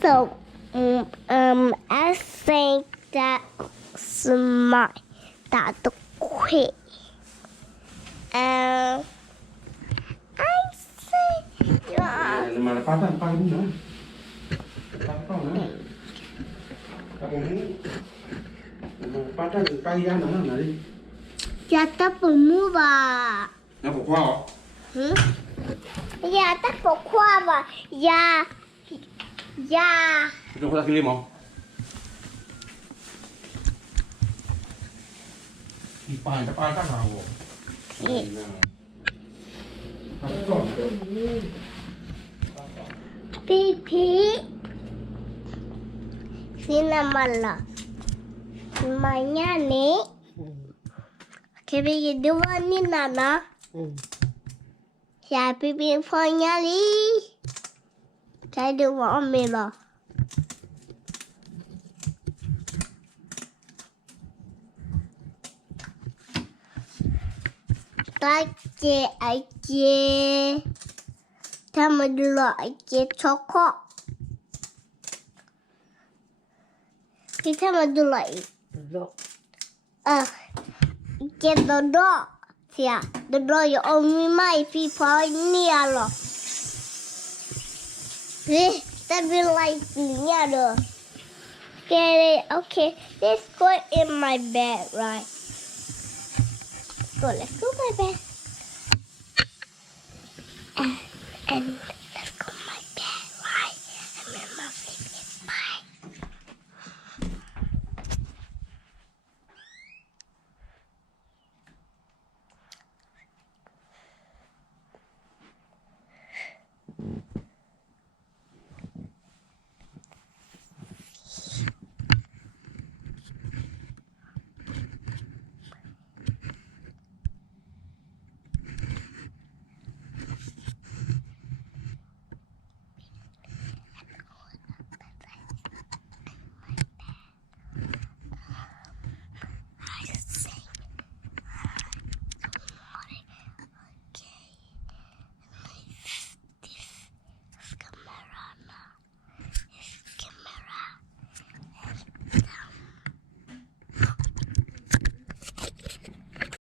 So, I think that's that's quick. I think Ma la pata paga não. Paga pau não. Tá bom. Pata paga já não não. já tá por mudar. Não por qual? Já tá por qual? Já. Não vou dar aquele limão. E pai, tá para cá não. Pipi. Sinamala. Manyane. Kaya dua ni nana. Ya pipi ponyali. Kaya dua omela. Aje. Tama dulu aje cokok. Kita mau dulu aje dodok. Ya, dodok ya omi mai pipa ini alo. Tapi lightnya doh. Okay, let's go in my bed, right? Let's go my bed. And